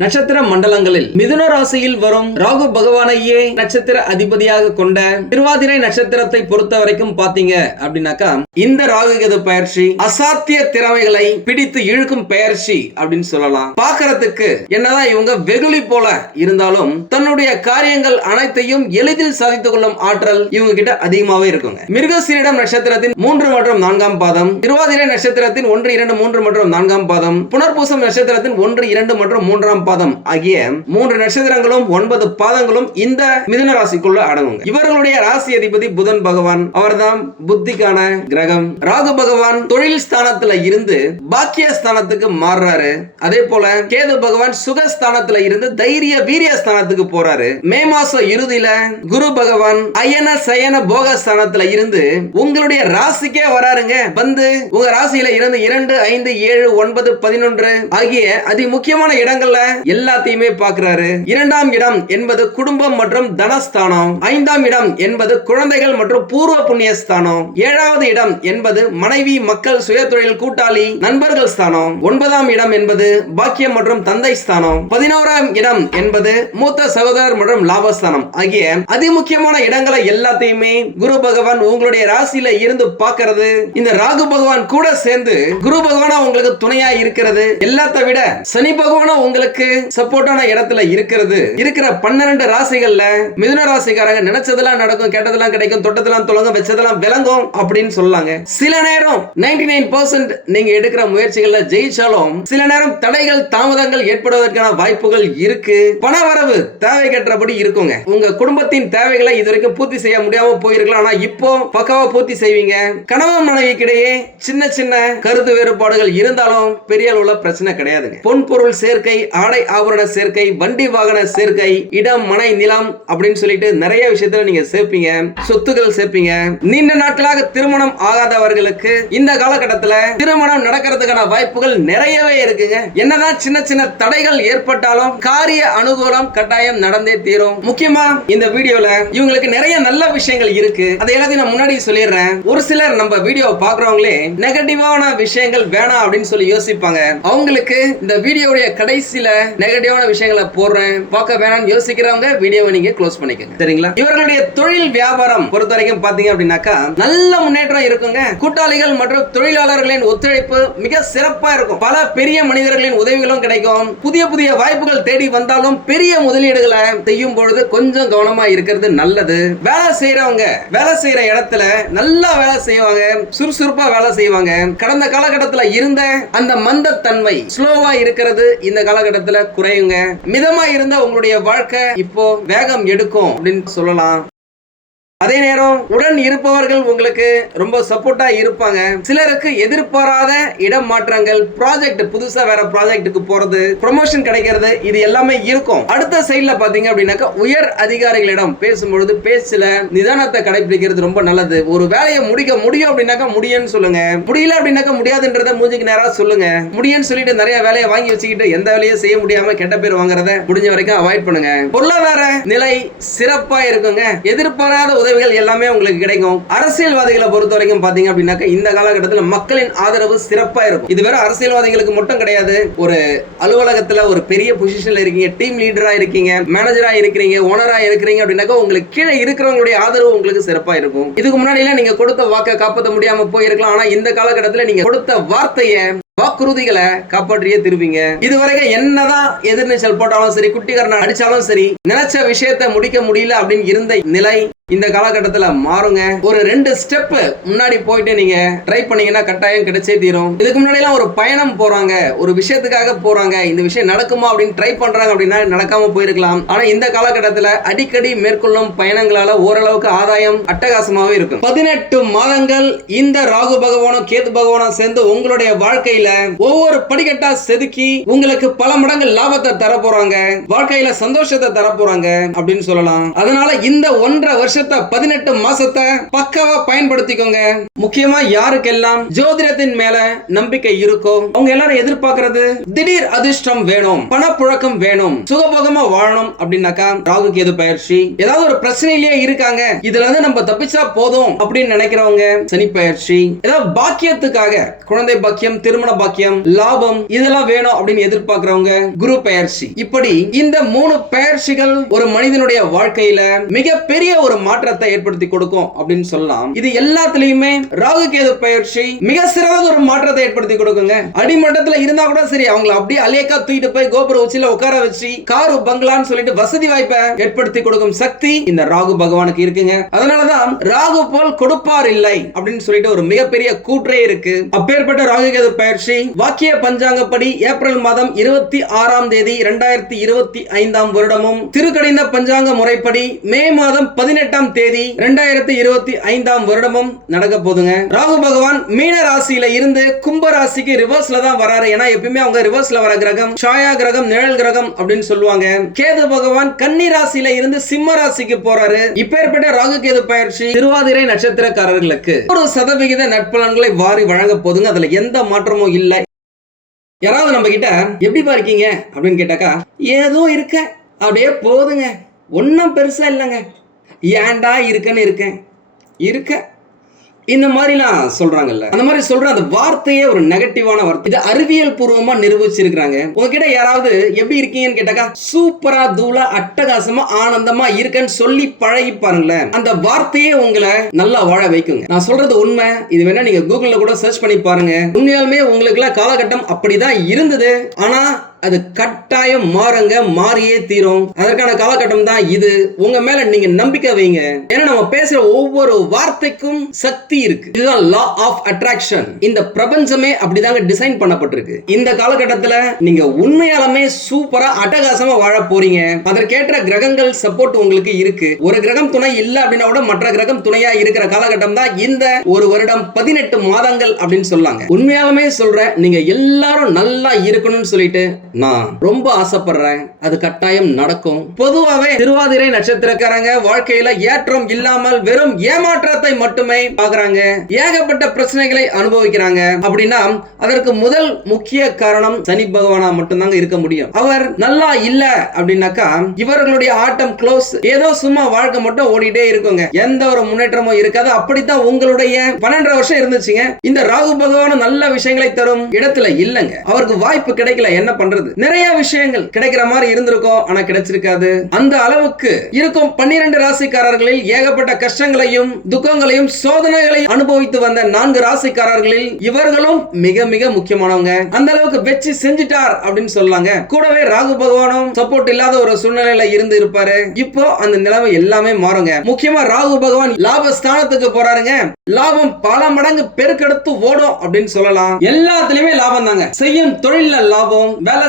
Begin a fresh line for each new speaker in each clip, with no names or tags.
நட்சத்திர மண்டலங்களில் மிதுன ராசியில் வரும் ராகு பகவானையே நட்சத்திர அதிபதியாக கொண்ட திருவாதிரை நட்சத்திரத்தை பொறுத்த வரைக்கும் பாத்தீங்க அப்படின்னாக்கா இந்த ராகு கேது பயிற்சி அசாத்திய திறமைகளை பிடித்து இழுக்கும் பயிற்சி அப்படின்னு சொல்லலாம். பாக்குறதுக்கு என்னதான் இவங்க வெகுளி போல இருந்தாலும் தன்னுடைய காரியங்கள் அனைத்தையும் எளிதில் சாதித்துக் கொள்ளும் ஆற்றல் இவங்க கிட்ட அதிகமாவே இருக்குங்க. மிருகசீரிடம் நட்சத்திரத்தின் மூன்று மற்றும் நான்காம் பாதம் திருவாதிரை நட்சத்திரத்தின் ஒன்று இரண்டு மூன்று மற்றும் நான்காம் பாதம் புனர்பூசம் நட்சத்திரத்தின் ஒன்று இரண்டு மற்றும் மூன்றாம் பாதம் ஆகிய மூன்று நட்சத்திரங்களும் ஒன்பது பாதங்களும் இந்த மிதுன ராசிக்குள்ள அடங்குங்க. இவர்களுடைய ராசி அதிபதி புதன் பகவான். அவர்தான் புத்திக்கான கிரகம். ராகு பகவான் தொழில் ஸ்தானத்துல இருந்து பாக்கிய ஸ்தானத்துக்கு மாறுறாரு. அதே போல கேது பகவான் சுகஸ்தானத்துல இருந்து தைரிய வீரிய ஸ்தானத்துக்கு போறாரு. மே மாசம் இறுதியில குரு பகவான் அயன சயன போக ஸ்தானத்துல இருந்து உங்களுடைய ராசிக்கே வராருங்க. வந்து உங்க ராசியில இருந்து இரண்டு ஐந்து ஏழு ஒன்பது பதினொன்று ஆகிய அதி முக்கியமான இடங்கள்ல எல்லாத்தையுமே பார்க்கிறாரு. இரண்டாம் இடம் என்பது குடும்பம் மற்றும் தனஸ்தானம். ஐந்தாம் இடம் என்பது குழந்தைகள் மற்றும் பூர்வ புண்ணிய ஸ்தானம் ஏழாவது இடம் என்பது மனைவி மக்கள் சுயதொழில் கூட்டாளி நண்பர்கள் ஸ்தானம். ஒன்பதாம் இடம் என்பது பாக்கியம் மற்றும் தந்தை ஸ்தானம். பதினோராம் இடம் என்பது மூத்த சகோதரர் மற்றும் லாபஸ்தானம். ஆகிய அதிமுக்கியமான இடங்களை எல்லாத்தையுமே குரு பகவான் உங்களுடைய ராசியில இருந்து பார்க்கிறது. இந்த ராகு பகவான் கூட சேர்ந்து குரு பகவானா உங்களுக்கு துணையா இருக்கிறது. எல்லாத்த விட சனி பகவானா உங்களுக்கு சப்போர்ட்டான இடத்துல இருக்கிறது. இருக்கிற பன்னிரண்டு ராசிகள்ல மிதுன ராசிக்காரங்க நினைச்சதெல்லாம் நடக்கும் கேட்டதெல்லாம் கிடைக்கும் தொட்டதெல்லாம் தொடங்கும் வச்சதெல்லாம் விளங்கும் அப்படின்னு சொல்லாங்க. சில நேரம் நைன்டி நைன் பர்சன்ட் நீங்க எடுக்கிற முயற்சிகள்ல ஜெயிச்சாலும் சில நேரம் தடைகள் தாமதங்கள் ஏற்படுவதற்கான வாய்ப்புகள் இருக்கு. பணவரவு தேவைக்கற்றபடி இருக்குங்க. உங்க குடும்பத்தின் தேவைகளை இதுவரைக்கும் பூர்த்தி செய்ய முடியாம போயிருக்கலாம். ஆனா இப்போ பக்காவா பூர்த்தி செய்வீங்க. கணவன் மனைவிக்கிடையே சின்ன சின்ன கருத்து வேறுபாடுகள் இருந்தாலும் பெரிய அளவுல பிரச்சனை கிடையாதுங்க. பொன் பொருள் சேர்க்கை ஆடை ஆபரண சேர்க்கை வண்டி வாகன சேர்க்கை இடம் மனை நிலம் அப்படின்னு சொல்லிட்டு நிறைய விஷயத்துல நீங்க சேர்ப்பீங்க சொத்துக்கள் சேர்ப்பீங்க. நீண்ட நாட்களாக திருமணம் ஆகாதவர்களுக்கு இந்த காலகட்டத்துல திருமணம் நடக்கிறதுக்கான வாய்ப்புகள் நிறையவே இருக்குங்க. என்னதான் சின்ன சின்ன தடைகள் ஏற்பட்டாலும் காரிய அனுகூலம் கட்டாயம் நடந்தே தீரும். முக்கியமா இந்த வீடியோல இவங்களுக்கு நிறைய நல்ல விஷயங்கள் இருக்கு. அதை எல்லாத்தையும் நான் முன்னாடி சொல்லிடுறேன். ஒரு சிலர் நம்ம வீடியோ பாக்குறவங்களே நெகட்டிவான விஷயங்கள் வேணாம் அப்படின்னு சொல்லி யோசிப்பாங்க. அவங்களுக்கு இந்த வீடியோடைய கடைசியில நெகட்டிவான விஷயங்களை போடுறேன். பார்க்க வேணாம்னு யோசிக்கிறவங்க வீடியோவை நீங்க க்ளோஸ் பண்ணிக்கோங்க. சரிங்களா? இவர்களுடைய தொழில் வியாபாரம் பொறுத்த வரைக்கும் பாத்தீங்க அப்படின்னாக்கா நல்ல முன்னேற்றம் இருக்குங்க. கூட்டாளிகள் மற்றும் தொழிலாளர்களின் ஒத்துழைப்பு மிக சிறப்பா இருக்கும். பல பெரிய மனிதர்களின் உதவிகளும் கிடைக்கும். புதிய புதிய வாய்ப்புகள் தேடி வந்தாலும் பெரிய முதலீடுகளை செய்யும் பொழுது கொஞ்சம் கவனமா இருக்கிறது நல்லது. வேலை செய்யறவங்க வேலை செய்யற இடத்துல நல்லா வேலை செய்வாங்க சுறுசுறுப்பா வேலை செய்வாங்க. கடந்த காலகட்டத்தில் இருந்த அந்த மந்தத்தன்மை ஸ்லோவா இருக்கிறது. இந்த காலகட்டத்தில் குறையுங்க. மிதமா இருந்த உங்களுடைய வாழ்க்கை இப்போ வேகம் எடுக்கும் அப்படின்னு சொல்லலாம். அதே நேரம் உடன் இருப்பவர்கள் உங்களுக்கு ரொம்ப சப்போர்ட்டா இருப்பாங்க. சிலருக்கு எதிர்பாராத இடம் மாற்றங்கள் ப்ராஜெக்ட் புதுசா வேற ப்ராஜெக்ட்டுக்கு போறது ப்ரொமோஷன் கிடைக்கிறது இது எல்லாமே இருக்கும். அடுத்த சைட்ல பாத்தீங்க அப்படின்னாக்கா உயர் அதிகாரிகளிடம் பேசும்பொழுது பேச்சுல நிதானத்தை கடைபிடிக்கிறது ரொம்ப நல்லது. ஒரு வேலையை முடிக்க முடியும் அப்படின்னாக்கா முடியும்னு சொல்லுங்க. முடியல அப்படின்னாக்கா முடியாதுன்றத மூஞ்சிக்கு நேரா சொல்லுங்க. முடியும்னு சொல்லிட்டு நிறைய வேலையை வாங்கி வச்சுக்கிட்டு எந்த வேலையும் செய்ய முடியாம கெட்ட பேர் வாங்குறத முடிஞ்ச வரைக்கும் அவாய்ட் பண்ணுங்க. பொருளாதார நிலை சிறப்பா இருக்குங்க. எதிர்பாராத உதவி தேவைகள் எல்லாமே உங்களுக்கு கிடைக்கும். அரசியல்வாதிகளை பொறுத்த வரைக்கும் பாத்தீங்க அப்படின்னாக்க இந்த காலகட்டத்தில் மக்களின் ஆதரவு சிறப்பா இருக்கும். இது வேற அரசியல்வாதிகளுக்கு மட்டும் கிடையாது. ஒரு அலுவலகத்துல ஒரு பெரிய பொசிஷன்ல இருக்கீங்க டீம் லீடரா இருக்கீங்க மேனேஜரா இருக்கிறீங்க ஓனரா இருக்கிறீங்க அப்படின்னாக்கா உங்களுக்கு கீழே இருக்கிறவங்களுடைய ஆதரவு உங்களுக்கு சிறப்பா இருக்கும். இதுக்கு முன்னாடி எல்லாம் நீங்க கொடுத்த வாக்கை காப்பாற்ற முடியாம போயிருக்கலாம். ஆனா இந்த காலகட்டத்தில் நீங்க கொடுத்த வார்த்தையை வாக்குறுதிகளை காப்பாற்றியே திருப்பீங்க இதுவரைக்கும் என்னதான் எதிர்நீச்சல் போட்டாலும் சரி குட்டிகரனை அடிச்சாலும் சரி நினைச்ச விஷயத்தை முடிக்க முடியல அப்படின்னு இருந்த நிலை இந்த காலகட்டத்தில் மாறுங்க. ஒரு ரெண்டு ஸ்டெப் முன்னாடி போயிட்டு நீங்க ட்ரை பண்ணீங்கன்னா கட்டாயம் கிடைச்சே தீரும். இதுக்கு முன்னாடிலாம் ஒரு பயணம் போறாங்க. ஒரு விஷயத்துக்காக போறாங்க. இந்த விஷயம் நடக்குமா அப்படின்னு ட்ரை பண்றாங்க அப்படின்னா நடக்காம போயிருக்கலாம். ஆனா இந்த காலகட்டத்தில் அடிக்கடி மேற்கொள்ளும் பயணங்களால ஓரளவுக்கு ஆதாயம் அட்டகாசமாகவே இருக்கும். பதினெட்டு மாதங்கள் இந்த ராகு பகவானும் கேது பகவானும் சேர்ந்து உங்களுடைய வாழ்க்கையில ஒவ்வொரு படிக்கட்டா செதுக்கி உங்களுக்கு பல மடங்கு லாபத்தை தர போறாங்க வாழ்க்கையில சந்தோஷத்தை தர போறாங்க அப்படின்னு சொல்லலாம். அதனால இந்த ஒன்றரை வருஷம் வருஷத்தை பதினெட்டு மாசத்தை பக்காவா பயன்படுத்திக்கோங்க. முக்கியமா யாருக்கெல்லாம் ஜோதிடத்தின் மேல நம்பிக்கை இருக்கோ அவங்க எல்லாரும் எதிர்பார்க்கறது திடீர் அதிர்ஷ்டம் வேணும் பணப்புழக்கம் வேணும் சுகபோகமா வாழணும் அப்படின்னாக்கா ராகு கேது பயிற்சி. ஏதாவது ஒரு பிரச்சனையிலேயே இருக்காங்க இதுல இருந்து நம்ம தப்பிச்சா போதும் அப்படின்னு நினைக்கிறவங்க சனி பயிற்சி. ஏதாவது பாக்கியத்துக்காக குழந்தை பாக்கியம் திருமண பாக்கியம் லாபம் இதெல்லாம் வேணும் அப்படின்னு எதிர்பார்க்கிறவங்க குரு பயிற்சி. இப்படி இந்த மூணு பயிற்சிகள் ஒரு மனிதனுடைய வாழ்க்கையில மிகப்பெரிய ஒரு மாற்றத்தை ஏற்படுத்தி கொடுக்கும் அப்படின்னு சொல்லலாம். இது எல்லாத்துலயுமே ராகு கேது பயிற்சி மிக சிறந்த ஒரு மாற்றத்தை ஏற்படுத்தி கொடுக்குங்க. அடிமட்டத்துல இருந்தா கூட சரி அவங்கள அப்படியே அலேக்கா தூக்கிட்டு போய் கோபுர உச்சியில உட்கார வச்சு காரு பங்களான்னு சொல்லிட்டு வசதி வாய்ப்பை ஏற்படுத்தி கொடுக்கும் சக்தி இந்த ராகு பகவானுக்கு இருக்குங்க. அதனாலதான் ராகு போல் கொடுப்பார் இல்லை அப்படின்னு சொல்லிட்டு ஒரு மிகப்பெரிய கூற்றே இருக்கு. அப்பேற்பட்ட ராகு கேது பயிற்சி வாக்கிய பஞ்சாங்கப்படி ஏப்ரல் மாதம் இருபத்தி ஆறாம் தேதி இரண்டாயிரத்தி இருபத்தி ஐந்தாம் வருடமும் திருக்கடைந்த பஞ்சாங்க முறைப்படி மே மாதம் பதினெட்டாம் தேதி இரண்டாயிரத்தி இருபத்தி ஐந்தாம் வருடமும் நடக்க போதுங்க. ராகு பகவான் மீன ராசியில இருந்து கும்ப ராசிக்கு ரிவர்ஸ்ல தான் வராரு. ஏன்னா எப்பயுமே அவங்க ரிவர்ஸ்ல வர கிரகம் சாயா கிரகம் நிழல் கிரகம் அப்படின்னு சொல்லுவாங்க. கேது பகவான் கன்னி ராசியில இருந்து சிம்ம ராசிக்கு போறாரு. இப்பேற்பட்ட ராகு கேது பயிற்சி திருவாதிரை நட்சத்திரக்காரர்களுக்கு ஒரு சதவிகித நட்பலன்களை வாரி வழங்க போதுங்க. அதுல எந்த மாற்றமும் இல்லை. யாராவது நம்ம கிட்ட எப்படிப்பா இருக்கீங்க? அப்படின்னு கேட்டாக்கா ஏதோ இருக்க அப்படியே போதுங்க. ஒன்றும் பெருசா இல்லைங்க. ஏன்டா இருக்கேன்னு இருக்கேன். இருக்க. இந்த மாதிரிலாம் சொல்றாங்கல்ல. அந்த மாதிரி சொல்ற அந்த வார்த்தையே ஒரு நெகட்டிவான வார்த்தை. இது அறிவியல் பூர்வமா நிரூபிச்சிருக்கிறாங்க. உங்ககிட்ட யாராவது எப்படி இருக்கீங்கன்னு கேட்டாக்கா சூப்பரா தூளா அட்டகாசமா ஆனந்தமா இருக்கேன்னு சொல்லி பழகி பாருங்களேன் அந்த வார்த்தையே உங்களை நல்லா வாழ வைக்குங்க. நான் சொல்றது உண்மை. இது வேணா நீங்க கூகுள்ல கூட சர்ச் பண்ணி பாருங்க. உண்மையாலுமே உங்களுக்கு எல்லாம் காலகட்டம் அப்படிதான் இருந்தது. ஆனா அது கட்டாயம் மாறுங்க மாறியே தீரும். அதற்கான காலகட்டம் தான் இது. உங்க மேல நீங்க நம்பிக்கை வைங்க. ஏன்னா நம்ம பேசுற ஒவ்வொரு வார்த்தைக்கும் சக்தி இருக்கு. இதுதான் லா ஆஃப் அட்ராக்ஷன் இந்த பிரபஞ்சமே அப்படிதாங்க டிசைன் பண்ணப்பட்டிருக்கு. இந்த காலகட்டத்துல நீங்க உண்மையாலுமே சூப்பரா அட்டகாசமா வாழ போறீங்க. அதற்கேற்ற கிரகங்கள் சப்போர்ட் உங்களுக்கு இருக்கு. ஒரு கிரகம் துணை இல்ல அப்படின்னா கூட மற்ற கிரகம் துணையா இருக்கிற காலகட்டம் தான் இந்த ஒரு வருடம் பதினெட்டு மாதங்கள் அப்படின்னு சொல்லாங்க. உண்மையாலுமே சொல்றேன் நீங்க எல்லாரும் நல்லா இருக்கணும்னு சொல்லிட்டு நான் ரொம்ப ஆசைப்படுறேன். அது கட்டாயம் நடக்கும். பொதுவாகவே திருவாதிரை நட்சத்திரக்காரங்க வாழ்க்கையில ஏற்றம் இல்லாமல் வெறும் ஏமாற்றத்தை மட்டுமே பாக்குறாங்க ஏகப்பட்ட பிரச்சனைகளை அனுபவிக்கிறாங்க. அப்படின்னா அதற்கு முதல் முக்கிய காரணம் சனி பகவானா மட்டும்தாங்க இருக்க முடியும். அவர் நல்லா இல்ல அப்படின்னாக்கா இவர்களுடைய ஆட்டம் க்ளோஸ் ஏதோ சும்மா வாழ்க்கை மட்டும் ஓடிட்டே இருக்குங்க. எந்த ஒரு முன்னேற்றமும் இருக்காது. அப்படித்தான் உங்களுடைய பன்னெண்டரை வருஷம் இருந்துச்சுங்க. இந்த ராகு பகவானும் நல்ல விஷயங்களை தரும் இடத்துல இல்லங்க. அவருக்கு வாய்ப்பு கிடைக்கல. என்ன பண்றது? இருந்தது நிறைய விஷயங்கள் கிடைக்கிற மாதிரி இருந்திருக்கும் ஆனா கிடைச்சிருக்காது. அந்த அளவுக்கு இருக்கும் பன்னிரண்டு ராசிக்காரர்களில் ஏகப்பட்ட கஷ்டங்களையும் துக்கங்களையும் சோதனைகளையும் அனுபவித்து வந்த நான்கு ராசிக்காரர்களில் இவர்களும் மிக மிக முக்கியமானவங்க. அந்த அளவுக்கு வெச்சு செஞ்சிட்டார் அப்படின்னு சொல்லாங்க. கூடவே ராகு பகவானும் சப்போர்ட் இல்லாத ஒரு சூழ்நிலையில இருந்து இருப்பாரு. இப்போ அந்த நிலைமை எல்லாமே மாறுங்க. முக்கியமா ராகு பகவான் லாப ஸ்தானத்துக்கு போறாருங்க. லாபம் பல மடங்கு பெருக்கெடுத்து ஓடும் அப்படின்னு சொல்லலாம். எல்லாத்துலயுமே லாபம் தாங்க செய்யும் தொழில்ல லாபம் வேலை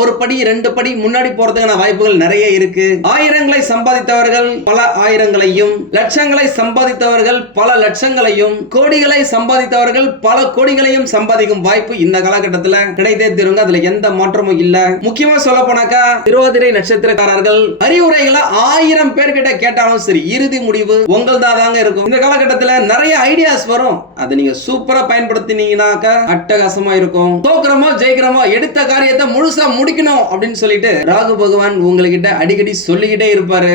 ஒரு படி ரெண்டு படி முன்னாடி போறதுக்கான வாய்ப்புகள் நிறைய இருக்கு. ஆயிரங்களை சம்பாதித்தவர்கள் பல ஆயிரங்களையும் லட்சங்களை சம்பாதித்தவர்கள் பல லட்சங்களையும் கோடிகளை சம்பாதித்தவர்கள் பல கோடிகளையும் சம்பாதிக்கும் வாய்ப்பு இந்த காலகட்டத்தில் கிடைத்தே தீருங்க. அதுல எந்த மாற்றமும் இல்ல. முக்கியமா சொல்ல போனாக்கா திருவாதிரை நட்சத்திரக்காரர்கள் அறிவுரைகளை ஆயிரம் பேர்கிட்ட கேட்டாலும் சரி இறுதி முடிவு உங்கள்தான் தாங்க இருக்கும். இந்த காலகட்டத்தில் நிறைய ஐடியாஸ் வரும். அதை நீங்க சூப்பரா பயன்படுத்தினீங்கன்னாக்கா அட்டகாசமா இருக்கும். தோக்குறோமோ ஜெயிக்கிறமோ எடுத்த காரியத்தை முழுசா முடிக்கணும் அப்படின்னு சொல்லிட்டு ராகு பகவான் உங்ககிட்ட அடிக்கடி சொல்லிக்கிட்டே இருப்பாரு.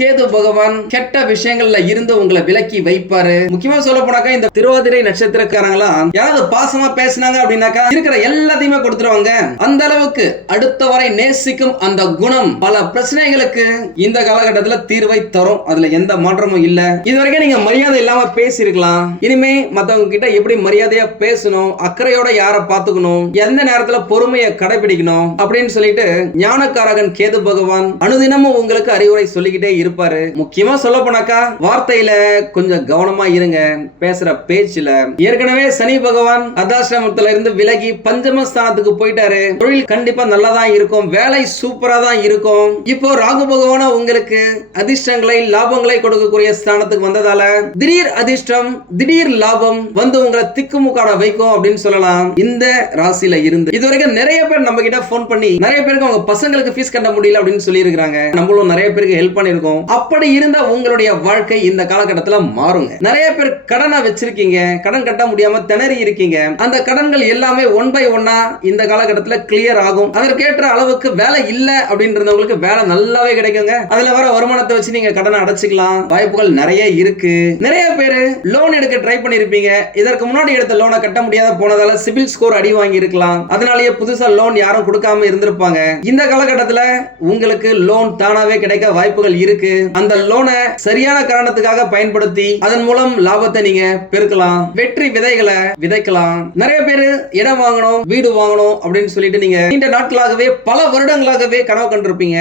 கேது பகவான் கெட்ட விஷயங்கள்ல இருந்து உங்களை விலக்கி வைப்பாரு. முக்கியமா சொல்ல போனாக்கா இந்த திருவாதிரை நட்சத்திரக்காரங்களாம் யாராவது பாசமா பேசினாங்க அப்படின்னாக்கா இருக்கிற எல்லாத்தையுமே கொடுத்துருவாங்க. அந்த அளவுக்கு அடுத்த வரை நேசிக்கும் அந்த குணம் பல பிரச்சனைகளுக்கு இந்த காலகட்டத்துல தீர்வை தரும். அதுல எந்த மாற்றமும் இல்ல. இது வரைக்கும் நீங்க மரியாதை இல்லாம பேசியிருக்கலாம். இனிமே மத்தவங்க கிட்ட எப்படி மரியாதையா பேசணும் அக்கறையோட யாரை பாத்துக்கணும் எந்த நேரத்துல பொறுமையை கடைபிடிக்கணும் அப்படின்னு சொல்லிட்டு ஞானக்காரகன் கேது பகவான் அனுதினமும் உங்களுக்கு அறிவுரை சொல்லிக்கிட்டே இருப்பாரு. முக்கியமா சொல்ல போனாக்கா வார்த்தையில கொஞ்சம் கவனமா இருங்க. பேசுற பேச்சுல. ஏற்கனவே சனி பகவான் அர்த்தாசிரமத்துல இருந்து விலகி பஞ்சம ஸ்தானத்துக்கு போயிட்டாரு. தொழில் கண்டிப்பா நல்லா தான் இருக்கும். வேலை சூப்பரா தான் இருக்கும். இப்போ ராகு பகவான உங்களுக்கு அதிர்ஷ்டங்களை லாபங்களை கொடுக்கக்கூடிய ஸ்தானத்துக்கு வந்ததால திடீர் அதிர்ஷ்டம் திடீர் லாபம் வந்து உங்களை திக்குமுக்காட வைக்கும் அப்படின்னு சொல்லலாம். இந்த ராசியில இருந்து. இதுவரைக்கும் நிறைய பேர் நம்ம கிட்ட போன் பண்ணி நிறைய பேருக்கு அவங்க பசங்களுக்கு ஃபீஸ் கட்ட முடியல அப்படின்னு சொல்லி இருக்கிறாங்க நம்மளும் நிறைய பேருக்கு ஹெல்ப் பண்ணிருக்கோம் அப்படி இருந்த உங்களுடைய வாழ்க்கை இந்த காலகட்டத்துல மாறுங்க. நிறைய பேர் கடனை வச்சிருக்கீங்க. கடன் கட்ட முடியாம திணறி இருக்கீங்க. அந்த கடன்கள் எல்லாமே ஒன் பை ஒன்னா இந்த காலகட்டத்துல கிளியர் ஆகும். அதற்கேற்ற அளவுக்கு வேலை இல்லை அப்படின்றவங்களுக்கு வேலை நல்லாவே கிடைக்குங்க. அதுல வர வருமானத்தை வச்சு நீங்க கடனை அடைச்சிக்கலாம். வாய்ப்புகள் நிறைய இருக்கு. நிறைய பேர் லோன் எடுக்க ட்ரை பண்ணிருப்பீங்க. இதற்கு முன்னாடி எடுத்த லோனை கட்ட முடியாத போனதால சிபில் ஸ்கோர் அடி வாங்கி இருக்கலாம் அதனாலேயே புதுசா லோன் யாரும் கொடுக்காம இருந்திருப்பாங்க. இந்த காலகட்டத்துல உங்களுக்கு லோன் தானாவே கிடைக்க வாய்ப்புகள் இருக்கு. அந்த லோனை சரியான காரணத்துக்காக பயன்படுத்தி அதன் மூலம் லாபத்தை நீங்க பெருக்கலாம். வெற்றி விதைகளை விதைக்கலாம். நிறைய பேர் இடம் வாங்கணும் வீடு வாங்கணும் அப்படின்னு சொல்லிட்டு நீங்க நீண்ட நாட்களாகவே பல வருடங்களாகவே கனவு கண்டிருப்பீங்க.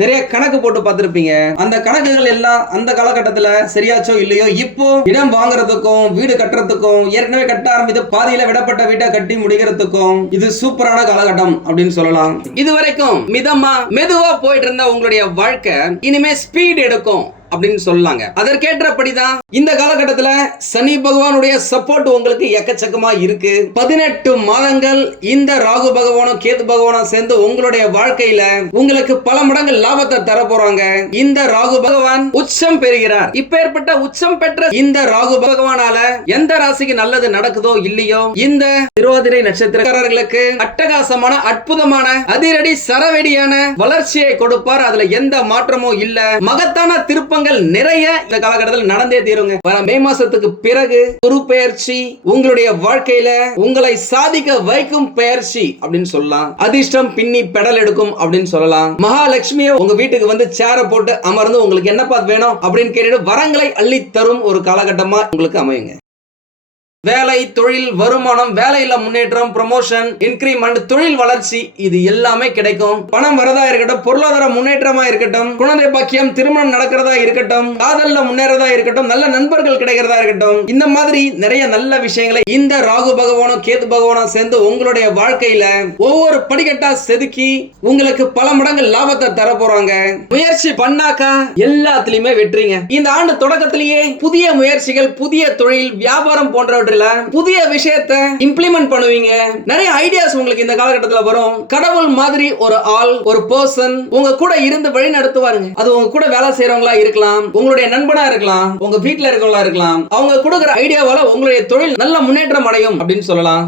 நிறைய கணக்கு போட்டு பார்த்திருப்பீங்க. அந்த கணக்குகள் எல்லாம் அந்த காலகட்டத்துல சரியாச்சோ இல்லையோ இப்போ இடம் வாங்குறதுக்கும் வீடு கட்டுறதுக்கும் ஏற்கனவே கட்ட ஆரம்பித்து பாதியில விடப்பட்ட வீட்டை கட்டி முடிக்கிறதுக்கும் இது சூப்பரான காலகட்டம் அப்படின்னு சொல்லலாம். இது வரைக்கும் மிதமா மெதுவா போயிட்டு இருந்த உங்களுடைய வாழ்க்கை இனிமே ஸ்பீட் எடுக்கும். அப்படின்னு சொல்லாங்க. அதற்கேற்றபடிதான் இந்த காலகட்டத்துல சனி பகவானுடைய சப்போர்ட் உங்களுக்கு எக்கச்சக்கமா இருக்கு. பதினெட்டு மாதங்கள் இந்த ராகு பகவானும் கேது பகவானும் சேர்ந்து உங்களுடைய வாழ்க்கையில உங்களுக்கு பல மடங்கு லாபத்தை தர போறாங்க இந்த ராகு பகவான் உச்சம் பெறுகிறார். இப்ப ஏற்பட்ட உச்சம் பெற்ற இந்த ராகு பகவானால எந்த ராசிக்கு நல்லது நடக்குதோ இல்லையோ இந்த திருவாதிரை நட்சத்திரக்காரர்களுக்கு அட்டகாசமான அற்புதமான அதிரடி சரவெடியான வளர்ச்சியை கொடுப்பார். அதுல எந்த மாற்றமும் இல்ல. மகத்தான திருப்பங்கள் நிறைய இந்த காலகட்டத்தில் நடந்தே தீருங்க. வர மே மாசத்துக்கு பிறகு குரு பெயர்ச்சி உங்களுடைய வாழ்க்கையில உங்களை சாதிக்க வைக்கும் பெயர்ச்சி அப்படின்னு சொல்லலாம். அதிர்ஷ்டம் பின்னி பெடல் எடுக்கும் அப்படின்னு சொல்லலாம். மகாலட்சுமியை உங்க வீட்டுக்கு வந்து சேர போட்டு அமர்ந்து உங்களுக்கு என்னப்பா வேணும் அப்படின்னு கேட்டுட்டு வரங்களை அள்ளி தரும் ஒரு காலகட்டமா உங்களுக்கு அமையுங்க. வேலை தொழில் வருமானம் வேலையில முன்னேற்றம் ப்ரமோஷன் இன்க்ரிமெண்ட் தொழில் வளர்ச்சி இது எல்லாமே கிடைக்கும். பணம் வரதா இருக்கட்டும் பொருளாதார முன்னேற்றமா இருக்கட்டும் குழந்தை பாக்கியம் திருமணம் நடக்கிறதா இருக்கட்டும் காதல்ல முன்னேறதா இருக்கட்டும் நல்ல நண்பர்கள் கிடைக்கிறதா இருக்கட்டும் இந்த மாதிரி நிறைய நல்ல விஷயங்களை இந்த ராகு பகவானும் கேது பகவானும் சேர்ந்து உங்களுடைய வாழ்க்கையில ஒவ்வொரு படிக்கட்டா செதுக்கி உங்களுக்கு பல மடங்கு லாபத்தை தர போறாங்க முயற்சி பண்ணாக்கா எல்லாத்துலயுமே வெற்றிங்க. இந்த ஆண்டு தொடக்கத்திலேயே புதிய முயற்சிகள் புதிய தொழில் வியாபாரம் போன்றவற்றை போன்றவற்றில் புதிய விஷயத்தை இம்ப்ளிமெண்ட் பண்ணுவீங்க. நிறைய ஐடியாஸ் உங்களுக்கு இந்த காலகட்டத்தில் வரும். கடவுள் மாதிரி ஒரு ஆள் ஒரு பர்சன் உங்க கூட இருந்து வழி நடத்துவாருங்க. அது உங்க கூட வேலை செய்யறவங்களா இருக்கலாம். உங்களுடைய நண்பனா இருக்கலாம். உங்க வீட்டில் இருக்கவங்களா இருக்கலாம். அவங்க கொடுக்குற ஐடியாவால உங்களுடைய தொழில் நல்ல முன்னேற்றம் அடையும் அப்படின்னு சொல்லலாம்.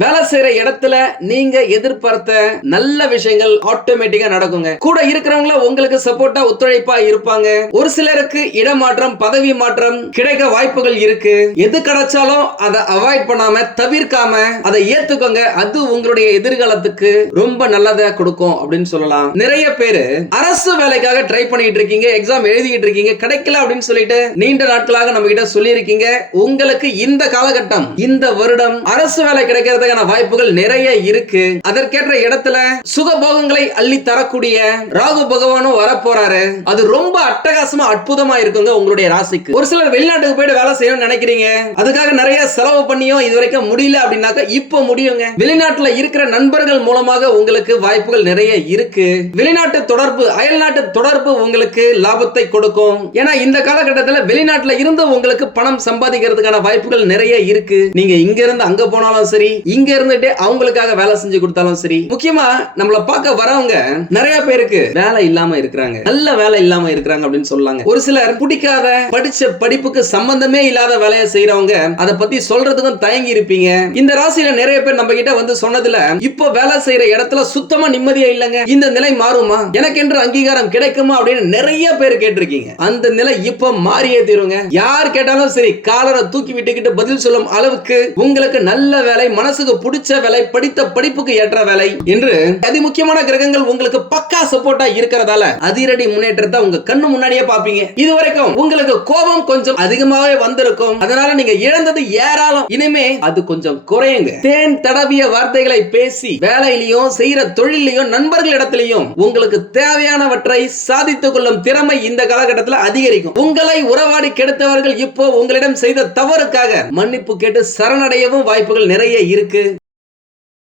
வேலை செய்யற இடத்துல நீங்க எதிர்பார்த்த நல்ல விஷயங்கள் ஆட்டோமேட்டிக்கா நடக்குங்க. கூட இருக்கிறவங்கள உங்களுக்கு சப்போர்ட்டா ஒத்துழைப்பா இருப்பாங்க. ஒரு சிலருக்கு இடமாற்றம் பதவி மாற்றம் கிடைக்க வாய்ப்புகள் இருக்கு. எது கிடைச்சாலும் அதை அவாய்ட் பண்ணாம தவிர்க்காம அதை ஏத்துக்கோங்க. அது உங்களுடைய எதிர்காலத்துக்கு ரொம்ப நல்லதை கொடுக்கும் அப்படின்னு சொல்லலாம். நிறைய பேரு அரசு வேலைக்காக ட்ரை பண்ணிட்டு இருக்கீங்க எக்ஸாம் எழுதிட்டு இருக்கீங்க கிடைக்கல அப்படின்னு சொல்லிட்டு நீண்ட நாட்களாக நம்ம கிட்ட சொல்லியிருக்கீங்க. உங்களுக்கு இந்த காலகட்டம் இந்த வருடம் அரசு வேலை கிடைக்கிறதுக்கான வாய்ப்புகள் நிறைய இருக்கு. அதற்கேற்ற இடத்துல சுகபோகங்களை அள்ளி தரக்கூடிய ராகு பகவானும் வரப்போறாரு. அது ரொம்ப அட்டகாசமா அற்புதமா இருக்குங்க உங்களுடைய ராசிக்கு. ஒரு சிலர் வெளிநாட்டுக்கு போயிட்டு வேலை செய்யணும்னு நினைக்கிறீங்க. அதுக்காக நிறைய செலவு பண்ணியும் இது வரைக்கும் முடியல அப்படின்னாக்க இப்போ முடியுங்க. வெளிநாட்டுல இருக்கிற நண்பர்கள் மூலமாக உங்களுக்கு வாய்ப்புகள் நிறைய இருக்கு. வெளிநாட்டு தொடர்பு அயல்நாட்டு தொடர்பு உங்களுக்கு லாபத்தை கொடுக்கும். ஏன்னா இந்த காலகட்டத்தில் வெளிநாட்டுல இருந்து உங்களுக்கு பணம் சம்பாதிக்கிறதுக்கான வாய்ப்புகள் நிறைய இருக்கு. நீங்க இங்க இருந்து அங்க போனாலும் சரி இங்க இருந்துட்டு அவங்களுக்காக வேலை செஞ்சு கொடுத்தாலும் சரி. முக்கியமா நம்மள பார்க்க வரவங்க நிறைய பேருக்கு வேலை இல்லாம இருக்கிறாங்க. நல்ல வேலை இல்லாம இருக்கிறாங்க அப்படின்னு சொல்லாங்க. ஒரு சிலர் பிடிக்காத படிச்ச படிப்புக்கு சம்பந்தமே இல்லாத வேலையை செய்யறவங்க அதை பத்தி சொல்றதுக்கும் தயங்கி இருப்பீங்க. இந்த ராசியில நிறைய பேர் நம்ம கிட்ட வந்து சொன்னதுல இப்போ வேலை செய்யற இடத்துல சுத்தமா நிம்மதியா இல்லைங்க. இந்த நிலை மாறுமா? எனக்கு என்று அங்கீகாரம் கிடைக்குமா? அப்படின்னு நிறைய பேர் கேட்டிருக்கீங்க. அந்த நிலை இப்போ மாறியே தீருங்க. யார் கேட்டாலும் சரி காலரை தூக்கி விட்டுக்கிட்டு பதில் சொல்லும் அளவுக்கு உங்களுக்கு நல்ல வேலை மனசு மனசுக்கு பிடிச்ச வேலை படித்த படிப்புக்கு ஏற்ற வேலை என்று அதி முக்கியமான கிரகங்கள் உங்களுக்கு பக்கா சப்போர்ட்டா இருக்கிறதால அதிரடி முன்னேற்றத்தை உங்க கண்ணு முன்னாடியே பாப்பீங்க இது வரைக்கும் உங்களுக்கு கோபம் கொஞ்சம் அதிகமாவே வந்திருக்கும். அதனால நீங்க இழந்தது ஏராளம். இனிமே அது கொஞ்சம் குறையுங்க. தேன் தடவிய வார்த்தைகளை பேசி வேலையிலையும் செய்யற தொழிலையும் நண்பர்கள் நண்பர்களிடத்திலையும் உங்களுக்கு தேவையானவற்றை சாதித்துக் கொள்ளும் திறமை இந்த காலகட்டத்தில் அதிகரிக்கும். உங்களை உறவாடி கெடுத்தவர்கள் இப்போ உங்களிடம் செய்த தவறுக்காக மன்னிப்பு கேட்டு சரணடையவும் வாய்ப்புகள் நிறைய இருக்கு.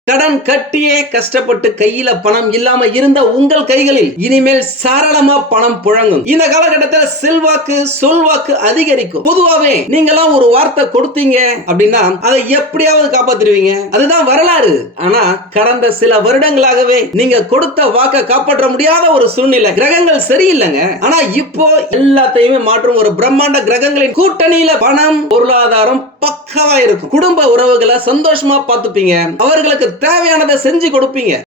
கடன் கட்டியே கஷ்டப்பட்டு கையில பணம் இல்லாம இருந்த உங்கள் கைகளில் இனிமேல் சாரளமா பணம் புழங்கும். இந்த காலகட்டத்தில் செல்வாக்கு சொல்வாக்கு அதிகரிக்கும். பொதுவாவே நீங்கெல்லாம் ஒரு வார்த்தை கொடுத்தீங்க அப்படின்னா அதை எப்படியாவது காப்பாத்திருவீங்க அதுதான் வரலாறு. ஆனா கடந்த சில வருடங்களாகவே நீங்க கொடுத்த வாக்க காப்பாற்ற முடியாத ஒரு சூழ்நிலை. கிரகங்கள் சரியில்லைங்க. ஆனா இப்போ எல்லாத்தையுமே மாற்றும் ஒரு பிரம்மாண்ட கிரகங்களின் கூட்டணியில பணம் பொருளாதாரம் பக்கவா இருக்கும். குடும்ப உறவுகளை சந்தோஷமா பார்த்துப்பீங்க. அவர்களுக்கு தேவையானதை செஞ்சு கொடுப்பீங்க.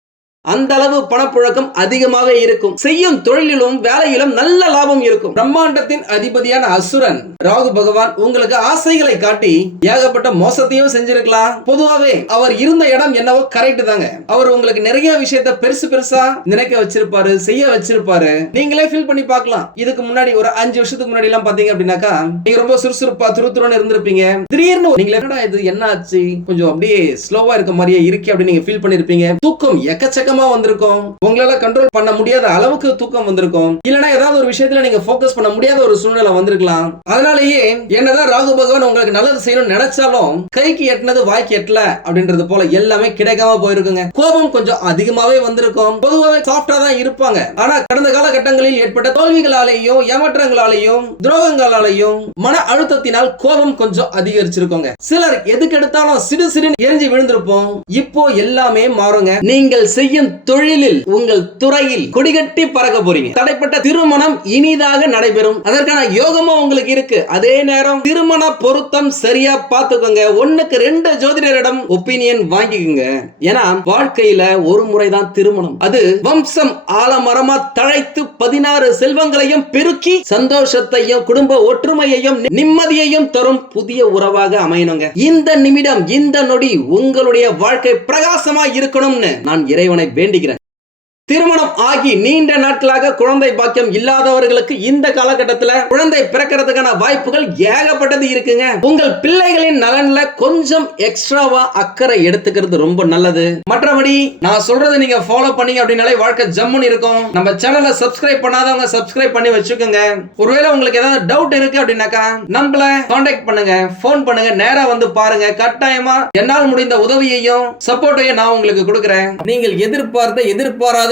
அந்த அளவு பணப்புழக்கம் அதிகமாவே இருக்கும். செய்யும் தொழிலிலும் வேலையிலும் நல்ல லாபம் இருக்கும். பிரம்மாண்டத்தின் அதிபதியான அசுரன் ராகு பகவான் உங்களுக்கு ஆசைகளை காட்டி ஏகப்பட்ட மோசத்தையும் செஞ்சிருக்கலாம். பொதுவாகவே அவர் இருந்த இடம் என்னவோ கரெக்ட் தாங்க. அவர் உங்களுக்கு நிறைய விஷயத்த பெருசு பெருசா நினைக்க வச்சிருப்பாரு செய்ய வச்சிருப்பாரு. நீங்களே ஃபீல் பண்ணி பார்க்கலாம். இதுக்கு முன்னாடி ஒரு அஞ்சு வருஷத்துக்கு முன்னாடி எல்லாம் பாத்தீங்க அப்படின்னாக்கா நீங்க ரொம்ப சுறுசுறுப்பா துருத்துருன்னு இருந்திருப்பீங்க. திடீர்னு நீங்க என்னடா இது என்ன ஆச்சு கொஞ்சம் அப்படியே ஸ்லோவா இருக்க மாதிரியே இருக்கு அப்படின்னு நீங்க ஃபீல் பண்ணிருப்பீங்க. தூக்கம் எக்கச்சக்க அதிகமா வந்திருக்கும். உங்களால கண்ட்ரோல் பண்ண முடியாத அளவுக்கு தூக்கம் வந்திருக்கும். இல்லனா ஏதாவது ஒரு விஷயத்துல நீங்க போக்கஸ் பண்ண முடியாத ஒரு சூழ்நிலை வந்திருக்கலாம். அதனாலேயே என்னதான் ராகு பகவான் உங்களுக்கு நல்லது செய்யணும்னு நினைச்சாலும் கைக்கு எட்டினது வாய்க்கு எட்டல அப்படின்றது போல எல்லாமே கிடைக்காம போயிருக்குங்க. கோபம் கொஞ்சம் அதிகமாவே வந்திருக்கும். பொதுவாகவே சாஃப்டா தான் இருப்பாங்க. ஆனா கடந்த காலகட்டங்களில் ஏற்பட்ட தோல்விகளாலேயும் ஏமாற்றங்களாலேயும் துரோகங்களாலேயும் மன அழுத்தத்தினால் கோபம் கொஞ்சம் அதிகரிச்சிருக்கோங்க. சிலர் எதுக்கு எடுத்தாலும் சிறு சிறு எரிஞ்சு விழுந்திருப்போம். இப்போ எல்லாமே மாறுங்க. நீங்கள் செய்யும் தொழிலில் உங்கள் துறையில் கொடிகட்டி பறக்க போறீங்க. தடைப்பட்ட திருமணம் இனிதாக நடைபெறும். அதற்கான யோகமும் உங்களுக்கு இருக்கு. அதே நேரம் திருமண பொருத்தம் சரியா பார்த்துக்கோங்க. ஒண்ணுக்கு ரெண்டு ஜோதிடரிடம் ஒப்பீனியன் வாங்கிக்கோங்க. ஏன்னா வாழ்க்கையில ஒரு முறைதான் திருமணம். அது வம்சம் ஆலமரமா தழைத்து பதினாறு செல்வங்களையும் பெருக்கி சந்தோஷத்தையும் குடும்ப ஒற்றுமையையும் நிம்மதியையும் தரும் புதிய உறவாக அமையணுங்க. இந்த நிமிடம் இந்த நொடி உங்களுடைய வாழ்க்கை பிரகாசமா இருக்கணும்னு நான் இறைவனை வேண்டுகிறேன் திருமணம் ஆகி நீண்ட நாட்களாக குழந்தை பாக்கியம் இல்லாதவர்களுக்கு இந்த காலகட்டத்தில் குழந்தை பிறக்கிறதுக்கான வாய்ப்புகள் ஏகப்பட்டது இருக்குங்க. உங்கள் பிள்ளைகளின் நலன்ல கொஞ்சம் எக்ஸ்ட்ராவா அக்கறை எடுத்துக்கிறது ரொம்ப நல்லது. மற்றபடி நான் சொல்றதை நீங்க ஃபாலோ பண்ணீங்க அப்படின்னாலே வாழ்க்கை ஜம்முன்னு இருக்கும். நம்ம சேனலை சப்ஸ்கிரைப் பண்ணாதவங்க சப்ஸ்கிரைப் பண்ணி வச்சுக்கோங்க. ஒருவேளை உங்களுக்கு ஏதாவது டவுட் இருக்கு அப்படின்னாக்கா நம்மள காண்டாக்ட் பண்ணுங்க. ஃபோன் பண்ணுங்க. நேரா வந்து பாருங்க. கட்டாயமா என்னால் முடிந்த உதவியையும் சப்போர்ட்டையும் நான் உங்களுக்கு கொடுக்குறேன். நீங்கள் எதிர்பார்த்த எதிர்பாராத